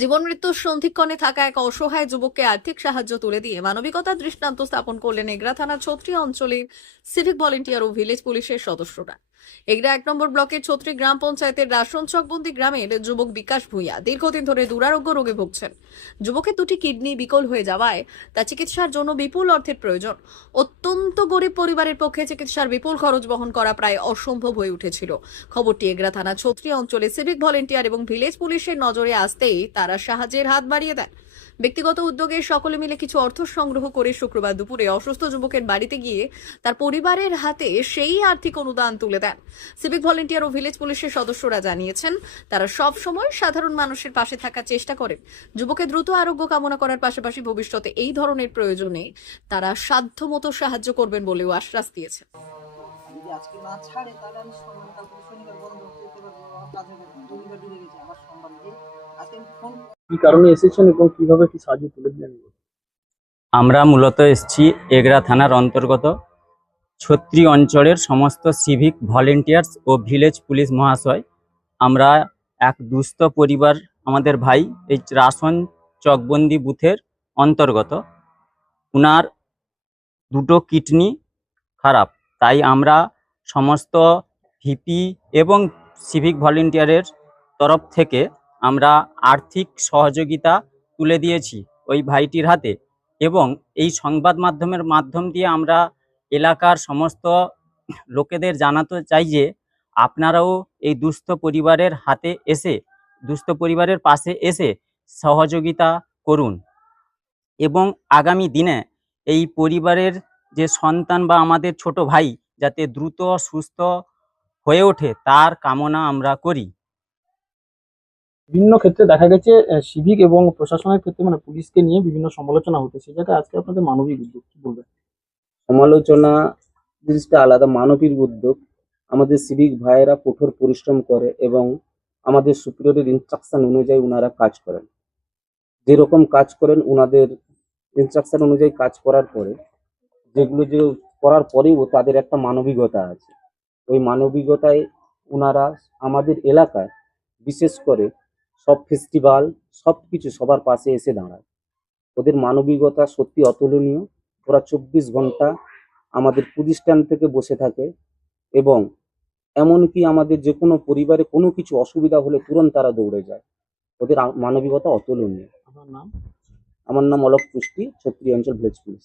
জীবন মৃত্যুর সন্ধিক্ষণে থাকা এক অসহায় যুবককে আর্থিক সাহায্য তুলে দিয়ে মানবিকতার দৃষ্টান্ত স্থাপন করলেন এগরা থানা ছত্রি অঞ্চলের সিভিক ভলেন্টিয়ার ও ভিলেজ পুলিশের সদস্যরা। এগরা এক নম্বর ব্লকের ছত্রি গ্রাম পঞ্চায়েতের রাসন চকবন্দি গ্রামের যুবক বিকাশ ভূঁইয়া দীর্ঘদিন ধরে দুরারোগ্য রোগে ভুগছেন। যুবকের দুটি কিডনি বিকল হয়ে যাওয়ায় তা চিকিৎসার জন্য বিপুল অর্থের প্রয়োজন। অত্যন্ত গরিব পরিবারের পক্ষে চিকিৎসার বিপুল খরচ বহন করা প্রায় অসম্ভব হয়ে উঠেছিল। খবরটি এগরা থানা ছত্রি অঞ্চলে সিভিক ভলেন্টিয়ার এবং ভিলেজ পুলিশের নজরে আসতেই তারা সাহায্যের হাত বাড়িয়ে দেন। ব্যক্তিগত উদ্যোগে সকলে মিলে কিছু অর্থ সংগ্রহ করে শুক্রবার দুপুরে অসুস্থ যুবকের বাড়িতে গিয়ে তার পরিবারের হাতে সেই আর্থিক অনুদান তুলে দেন। সিভিক ভলেন্টিয়ার ও ভিলেজ পুলিশের সদস্যরা জানিয়েছেন, তারা সব সময় সাধারণ মানুষের পাশে থাকার চেষ্টা করেন। যুবকের দ্রুত আরোগ্য কামনা করার পাশাপাশি ভবিষ্যতে এই ধরনের প্রয়োজনে তারা সাধ্যমতো সাহায্য করবেন বলেও আশ্বাস দিয়েছেন আজকে না ছাড়ে, তাহলে আমি সোমবার কালকে শনিবার বন্ধ করতে পারব কাজ ডুবে গেছে সোমবার দিয়ে কারণে এসেছেন এবং আমরা মূলত এসেছি এগরা থানার অন্তর্গত ছত্রি অঞ্চলের সমস্ত সিভিক ভলেন্টিয়ার্স ও ভিলেজ পুলিশ মহাশয়। আমরা এক দুস্থ পরিবার আমাদের ভাই এই রাসন চকবন্দি বুথের অন্তর্গত। উনার দুটো কিডনি খারাপ, তাই আমরা সমস্ত ভিপি এবং সিভিক ভলেন্টিয়ারের তরফ থেকে আমরা আর্থিক সহযোগিতা তুলে দিয়েছি ওই ভাইটির হাতে এবং এই সংবাদ মাধ্যমের মাধ্যম দিয়ে আমরা এলাকার সমস্ত লোকেদের জানাতে চাই যে আপনারাও এই দুস্থ পরিবারের হাতে এসে, দুস্থ পরিবারের পাশে এসে সহযোগিতা করুন। এবং আগামী দিনে এই পরিবারের যে সন্তান বা আমাদের ছোট ভাই যাতে দ্রুত সুস্থ হয়ে ওঠে, তার কামনা আমরা করি। বিভিন্ন ক্ষেত্রে দেখা গেছে সিভিক এবং প্রশাসনের ক্ষেত্রে মানে পুলিশকে নিয়ে বিভিন্ন সমালোচনা হতো সেই জায়গায় আজকে আপনাদের মানবিক উদ্যোগ, কি বলবেন? সমালোচনা জিনিসটা আলাদা, মানবিক উদ্যোগ। আমাদের সিভিক ভাইয়েরা কঠোর পরিশ্রম করে এবং আমাদের সুপিরিয়রের ইনস্ট্রাকশন অনুযায়ী ওনারা কাজ করেন। যেরকম কাজ করেন ওনাদের ইনস্ট্রাকশন অনুযায়ী কাজ করার পরে, যেগুলো যে করার পরেও তাদের একটা মানবিকতা আছে। ওই মানবিকতায় ওনারা আমাদের এলাকায় বিশেষ করে সব ফেস্টিভ্যাল সব কিছু সবার পাশে এসে দাঁড়ায়। ওদের মানবিকতা সত্যি অতুলনীয়। ওরা চব্বিশ ঘণ্টা আমাদের প্রতিষ্ঠান থেকে বসে থাকে এবং এমনকি আমাদের যে কোনো পরিবারে কোনো কিছু অসুবিধা হলে তুরন্ত তারা দৌড়ে যায়। ওদের মানবিকতা অতুলনীয়। আমার নাম? আমার নাম অলোক পুষ্টি ছত্রিশ অঞ্চল ভিলেজ পুলিশ।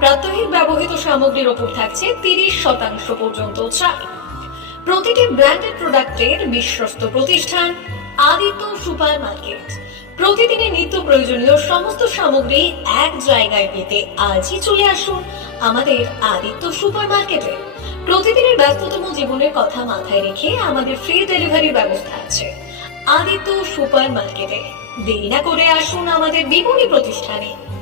প্রাত্যহিক ব্যবহৃত সামগ্রীর ওপর থাকছে তিরিশ শতাংশ পর্যন্ত ছাড় প্রতিটি ব্র্যান্ডেড প্রোডাক্টের বিশ্বস্ত প্রতিষ্ঠান, আদিত্য সুপার মার্কেট প্রতিদিনের নিত্য প্রয়োজনীয় সমস্ত সামগ্রী এক জায়গায় পেতে আজই চলে আসুন আমাদের আদিত্য সুপার মার্কেটে প্রতিদিনের ব্যস্ততম জীবনের কথা মাথায় রেখে আমাদের ফ্রি ডেলিভারির ব্যবস্থা আছে। আদিত্য সুপার মার্কেটে দেরি না করে আসুন আমাদের বিপণী প্রতিষ্ঠানে।